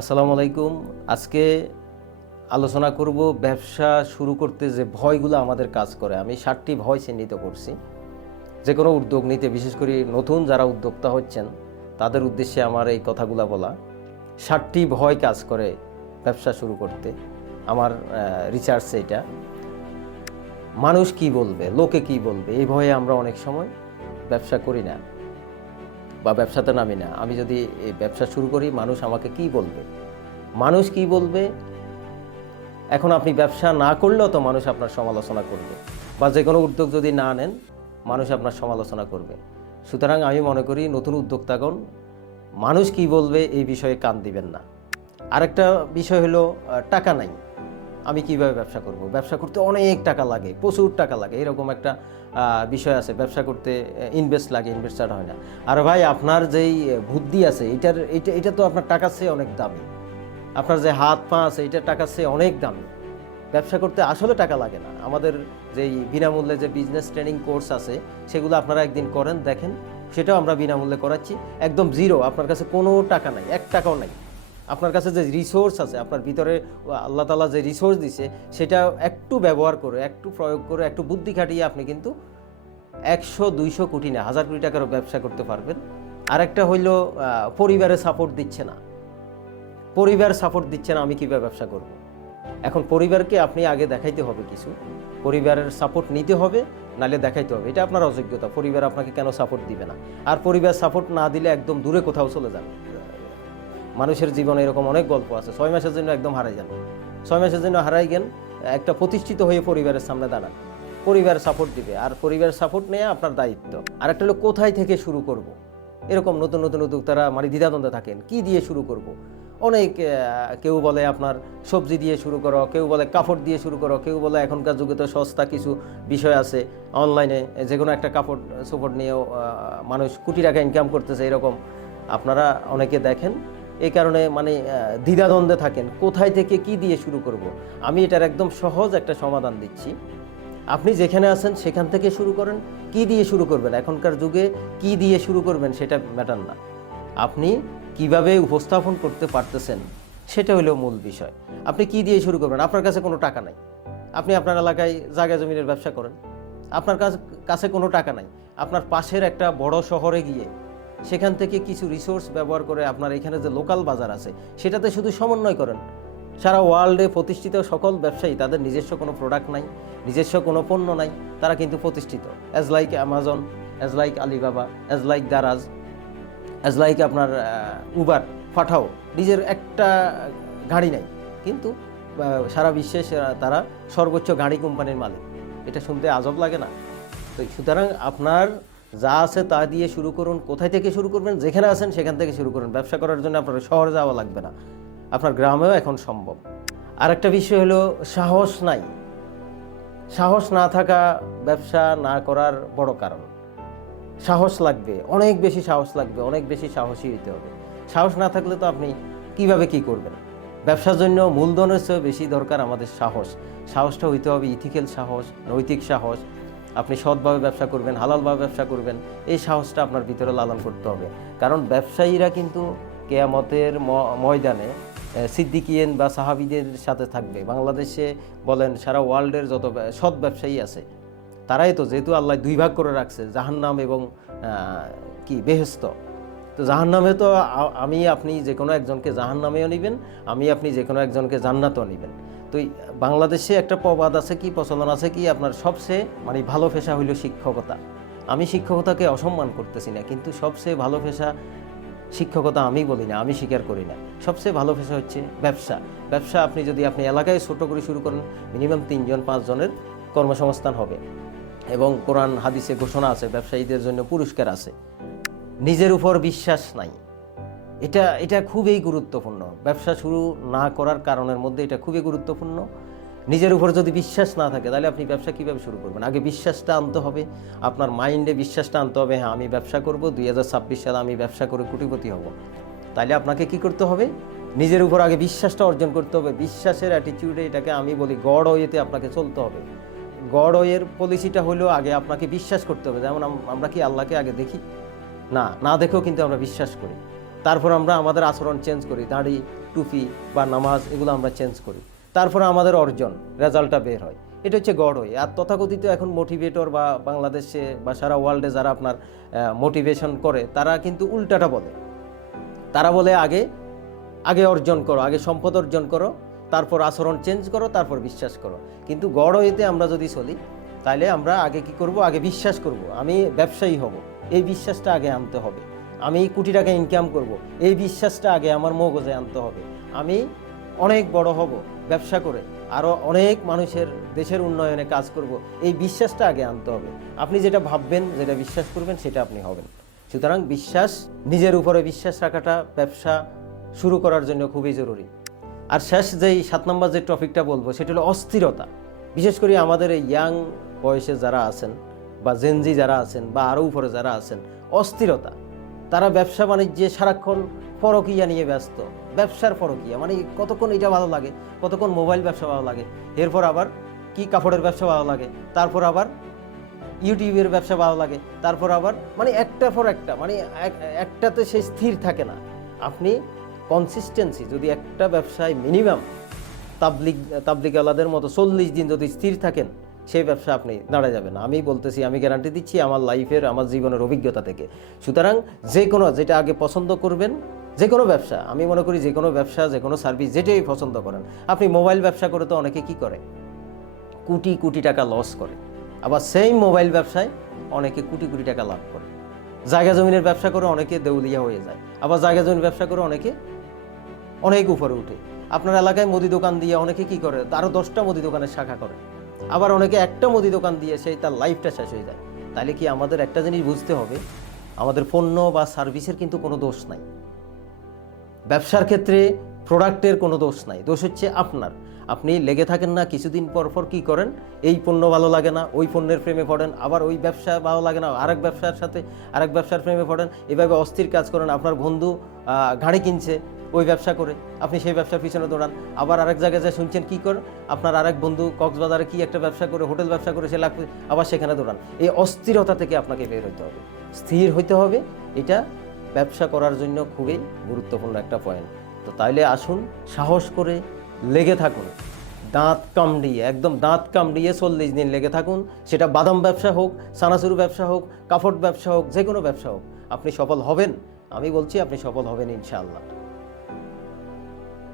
আসসালামু আলাইকুম। আজকে আলোচনা করব ব্যবসা শুরু করতে যে ভয়গুলো আমাদের কাজ করে। আমি 7টি ভয় চিহ্নিত করছি। যে কোনো উদ্যোগ নিতে, বিশেষ করে নতুন যারা উদ্যোক্তা হচ্ছেন তাদের উদ্দেশ্যে আমার এই কথাগুলো বলা। 7টি ভয় কাজ করে ব্যবসা শুরু করতে, আমার রিসার্চে এটা। মানুষ কি বলবে, লোকে কি বলবে, এই ভয়ে আমরা অনেক সময় ব্যবসা করি না বা ব্যবসাতে নামি না। আমি যদি এই ব্যবসা শুরু করি, মানুষ আমাকে কি বলবে, মানুষ কি বলবে। এখন আপনি ব্যবসা না করলেও তো মানুষ আপনার সমালোচনা করবে, বা যে কোনো উদ্যোগ যদি না নেন মানুষ আপনার সমালোচনা করবে। সুতরাং আমি মনে করি নতুন উদ্যোক্তাগণ মানুষ কি বলবে এই বিষয়ে কান দিবেন না। আরেকটা বিষয় হলো টাকা নাই, আমি কিভাবে ব্যবসা করব। ব্যবসা করতে অনেক টাকা লাগে, প্রচুর টাকা লাগে, এরকম একটা বিষয় আছে। ব্যবসা করতে ইনভেস্ট লাগে, ইনভেস্ট ছাড়া হয় না। আর ভাই, আপনার যেই বুদ্ধি আছে এটা তো আপনার টাকার চেয়ে অনেক দামি। আপনার যে হাত পা আছে এটা টাকার চেয়ে অনেক দামি। ব্যবসা করতে আসলে টাকা লাগে না। আমাদের যেই বিনামূল্যে যে বিজনেস ট্রেনিং কোর্স আছে সেগুলো আপনারা একদিন করেন, দেখেন। সেটাও আমরা বিনামূল্যে করাচ্ছি, একদম জিরো। আপনার কাছে কোনো টাকা নাই, 1 টাকাও নাই। আপনার কাছে যে রিসোর্স আছে, আপনার ভিতরে আল্লাহ তাআলা যে রিসোর্স দিছে সেটা একটু ব্যবহার করে, একটু প্রয়োগ করে, একটু বুদ্ধি খাটিয়ে আপনি কিন্তু 100-200 কোটি না, 1000 কোটি টাকারও ব্যবসা করতে পারবেন। আরেকটা হইল পরিবারের সাপোর্ট দিচ্ছে না। পরিবার সাপোর্ট দিচ্ছে না, আমি কীভাবে ব্যবসা করব। এখন পরিবারকে আপনি আগে দেখাইতে হবে কিছু, পরিবারের সাপোর্ট নিতে হবে, নাহলে দেখাইতে হবে। এটা আপনার অযোগ্যতা, পরিবার আপনাকে কেন সাপোর্ট দিবে না। আর পরিবার সাপোর্ট না দিলে একদম দূরে কোথাও চলে যান। মানুষের জীবনে এরকম অনেক গল্প আছে, 6 মাসের জন্য একদম হারাই যান, 6 মাসের জন্য হারাই গেন, একটা প্রতিষ্ঠিত হয়ে পরিবারের সামনে দাঁড়ান। পরিবার সাপোর্ট দিবে, আর পরিবার সাপোর্ট নেওয়া আপনার দায়িত্ব। আর একটা হলো কোথায় থেকে শুরু করব। এরকম নতুন নতুন উদ্যোক্তারা মানে দ্বিধাদ্বন্দ্বে থাকেন, কি দিয়ে শুরু করব। অনেক কেউ বলে আপনার সবজি দিয়ে শুরু করো, কেউ বলে কাপড় দিয়ে শুরু করো, কেউ বলে এখনকার যুগে তো সস্তা কিছু বিষয় আছে অনলাইনে, যে কোনো একটা কাপড় চোপড় নিয়েও মানুষ কোটি টাকা ইনকাম করতেছে, এরকম আপনারা অনেকে দেখেন। এই কারণে মানে দ্বিধাদ্বন্দ্বে থাকেন, কোথায় থেকে কি দিয়ে শুরু করব। আমি এটার একদম সহজ একটা সমাধান দিচ্ছি। আপনি যেখানে আছেন সেখান থেকে শুরু করেন। কি দিয়ে শুরু করবেন, এখনকার যুগে কি দিয়ে শুরু করবেন সেটা ম্যাটার না, আপনি কিভাবে উপস্থাপন করতে পারতেছেন সেটা হলো মূল বিষয়। আপনি কি দিয়ে শুরু করবেন, আপনার কাছে কোনো টাকা নাই, আপনি আপনার এলাকায় জায়গা জমিনের ব্যবসা করেন, আপনার কাছে কোনো টাকা নাই। আপনার পাশের একটা বড় শহরে গিয়ে সেখান থেকে কিছু রিসোর্স ব্যবহার করে আপনার এখানে যে লোকাল বাজার আছে সেটাতে শুধু সমন্বয় করেন। সারা ওয়ার্ল্ডে প্রতিষ্ঠিত সকল ব্যবসায়ী, তাদের নিজস্ব কোনো প্রোডাক্ট নাই, নিজস্ব কোনো পণ্য নাই, তারা কিন্তু প্রতিষ্ঠিত। As like Amazon, as like Alibaba, as like Daraz, as like আপনার উবার, পাঠাও। নিজের একটা গাড়ি নাই, কিন্তু সারা বিশ্বে তারা সর্বোচ্চ গাড়ি কোম্পানির মালিক। এটা শুনতে আজব লাগে না? তো সুতরাং আপনার যা আছে তা দিয়ে শুরু করুন। কোথায় থেকে শুরু করবেন, যেখানে আছেন সেখান থেকে শুরু করুন। ব্যবসা করার জন্য আপনার শহরে যাওয়া লাগবে না, আপনার গ্রামেও এখন সম্ভব। আরেকটা বিষয় হলো সাহস নাই। সাহস না থাকা ব্যবসা না করার বড় কারণ। সাহস লাগবে, অনেক বেশি সাহস লাগবে, অনেক বেশি সাহসী হতে হবে। সাহস না থাকলে তো আপনি কিভাবে কি করবেন। ব্যবসার জন্য মূলধনের চেয়ে বেশি দরকার আমাদের সাহস। সাহসটা হইতে হবে ইথিক্যাল সাহস, নৈতিক সাহস। আপনি সৎভাবে ব্যবসা করবেন, হালালভাবে ব্যবসা করবেন, এই সাহসটা আপনার ভিতরে লালন করতে হবে। কারণ ব্যবসায়ীরা কিন্তু কিয়ামতের ময়দানে সিদ্দিকিয়েন বা সাহাবীদের সাথে থাকবে। বাংলাদেশে বলেন, সারা ওয়ার্ল্ডের যত সৎ ব্যবসায়ী আছে তারাই তো, যেহেতু আল্লাহ 2 ভাগ করে রাখছে, জাহান্নাম এবং কি বেহেশত। তো জাহান্নামে তো আমি আপনি যে কোনো একজনকে জাহান্নামেও নেবেন, আমি আপনি যে কোনো একজনকে জান্নাতেও নেবেন। তো বাংলাদেশে একটা প্রবাদ আছে, কি প্রচলন আছে, কি আপনার সবচেয়ে মানে ভালো পেশা হইল শিক্ষকতা। আমি শিক্ষকতাকে অসম্মান করতেছি না, কিন্তু সবচেয়ে ভালো পেশা শিক্ষকতা আমি বলি না, আমি স্বীকার করি না। সবচেয়ে ভালো পেশা হচ্ছে ব্যবসা। ব্যবসা আপনি যদি আপনি এলাকায় ছোট করে শুরু করেন, মিনিমাম 3-5 জনের কর্মসংস্থান হবে। এবং কোরআন হাদিসে ঘোষণা আছে, ব্যবসায়ীদের জন্য পুরস্কার আছে। নিজের উপর বিশ্বাস নাই, এটা খুবই গুরুত্বপূর্ণ। ব্যবসা শুরু না করার কারণের মধ্যে এটা খুবই গুরুত্বপূর্ণ। নিজের উপর যদি বিশ্বাস না থাকে তাহলে আপনি ব্যবসা কীভাবে শুরু করবেন। আগে বিশ্বাসটা আনতে হবে, আপনার মাইন্ডে বিশ্বাসটা আনতে হবে। হ্যাঁ, আমি ব্যবসা করব, 2026 সালে আমি ব্যবসা করে কোটিপতি হব। তাইলে আপনাকে কি করতে হবে, নিজের উপর আগে বিশ্বাসটা অর্জন করতে হবে। বিশ্বাসের অ্যাটিটিউডে, এটাকে আমি বলি গড ওয়েতে আপনাকে চলতে হবে। গড ওয়ের পলিসিটা হলো আগে আপনাকে বিশ্বাস করতে হবে। যেমন আমরা কি আল্লাহকে আগে দেখি না, না দেখেও কিন্তু আমরা বিশ্বাস করি। তারপর আমরা আমাদের আচরণ চেঞ্জ করি, দাড়ি টুপি বা নামাজ এগুলো আমরা চেঞ্জ করি, তারপরে আমাদের অর্জন রেজাল্টটা বের হয়। এটা হচ্ছে গড়ই। আর তথাকথিত এখন মোটিভেটর বা বাংলাদেশে বা সারা ওয়ার্ল্ডে যারা আপনার মোটিভেশন করে তারা কিন্তু উল্টাটা বলে। তারা বলে আগে আগে অর্জন করো, আগে সম্পদ অর্জন করো, তারপর আচরণ চেঞ্জ করো, তারপর বিশ্বাস করো। কিন্তু গড়ইতে আমরা যদি চলি তাহলে আমরা আগে কি করব, আগে বিশ্বাস করব আমি ব্যবসায়ী হব, এই বিশ্বাসটা আগে আনতে হবে। আমি কোটি টাকা ইনকাম করব, এই বিশ্বাসটা আগে আমার মগজে আনতে হবে। আমি অনেক বড় হব ব্যবসা করে, আরও অনেক মানুষের দেশের উন্নয়নে কাজ করব, এই বিশ্বাসটা আগে আনতে হবে। আপনি যেটা ভাববেন, যেটা বিশ্বাস করবেন, সেটা আপনি হবেন। সুতরাং বিশ্বাস, নিজের উপরে বিশ্বাস রাখাটা ব্যবসা শুরু করার জন্য খুবই জরুরি। আর শেষ যেই 7 নম্বর যে টপিকটা বলবো সেটা হলো অস্থিরতা। বিশেষ করে আমাদের এই ইয়াং বয়সে যারা আছেন বা জেনজি যারা আছেন বা আরও উপরে যারা আছেন, অস্থিরতা। তারা ব্যবসা বাণিজ্যে সারাক্ষণ পরকীয়া নিয়ে ব্যস্ত। ব্যবসার পরকীয়া মানে কতক্ষণ এটা ভালো লাগে, কতক্ষণ মোবাইল ব্যবসা ভালো লাগে, এরপর আবার কি কাপড়ের ব্যবসা ভালো লাগে, তারপর আবার ইউটিউবের ব্যবসা ভালো লাগে, তারপর আবার মানে একটার পর একটা, মানে একটাতে সে স্থির থাকে না। আপনি কনসিস্টেন্সি যদি একটা ব্যবসায় মিনিমাম তাবলিগওয়ালাদের মতো 40 দিন যদি স্থির থাকেন, সেই ব্যবসা আপনি দাঁড়া যাবে না। আমি বলতেছি, আমি গ্যারান্টি দিচ্ছি আমার লাইফের, আমার জীবনের অভিজ্ঞতা থেকে। সুতরাং যে কোনো, যেটা আগে পছন্দ করবেন, যে কোনো ব্যবসা, আমি মনে করি যে কোনো ব্যবসা, যে কোনো সার্ভিস, যেটাই পছন্দ করেন। আপনি মোবাইল ব্যবসা করে তো অনেকে কি করে, কোটি কোটি টাকা লস করে। আবার সেই মোবাইল ব্যবসায় অনেকে কোটি কোটি টাকা লাভ করে। জায়গা জমিনের ব্যবসা করে অনেকে দেউলিয়া হয়ে যায়, আবার জায়গা জমির ব্যবসা করে অনেকে অনেক উপরে উঠে। আপনার এলাকায় মুদি দোকান দিয়ে অনেকে কি করে, আরও 10টা মুদি দোকানের শাখা করে। আবার অনেকে একটা মুদি দোকান দিয়ে সেই তার লাইফটা শেষ হয়ে যায়। তাহলে কি আমাদের একটা জিনিস বুঝতে হবে, আমাদের পণ্য বা সার্ভিসের কিন্তু কোনো দোষ নাই। ব্যবসার ক্ষেত্রে প্রোডাক্টের কোনো দোষ নাই, দোষ হচ্ছে আপনার। আপনি লেগে থাকেন না, কিছুদিন পর পর কী করেন, এই পণ্য ভালো লাগে না, ওই পণ্যের প্রেমে পড়েন, আবার ওই ব্যবসা ভালো লাগে না, আরেক ব্যবসার সাথে আরেক ব্যবসার প্রেমে পড়েন, এভাবে অস্থির কাজ করেন। আপনার বন্ধু গাড়ি কিনছে, ওই ব্যবসা করে আপনি সেই ব্যবসার পিছনে দৌড়ান। আবার আরেক জায়গায় যা শুনছেন কী করেন, আপনার আরেক বন্ধু কক্সবাজারে কি একটা ব্যবসা করে, হোটেল ব্যবসা করে, সে লাগবে, আবার সেখানে দৌড়ান। এই অস্থিরতা থেকে আপনাকে বের হইতে হবে, স্থির হইতে হবে। এটা ব্যবসা করার জন্য খুবই গুরুত্বপূর্ণ একটা পয়েন্ট। তো তাইলে আসুন, সাহস করে লেগে থাকুন, দাঁত কামড়িয়ে, একদম দাঁত কামড়িয়ে 40 দিন লেগে থাকুন। সেটা বাদাম ব্যবসা হোক, চানাচুর ব্যবসা হোক, কাপড় ব্যবসা হোক, যে কোনো ব্যবসা হোক, আপনি সফল হবেন। আমি বলছি আপনি সফল হবেন ইনশাআল্লাহ।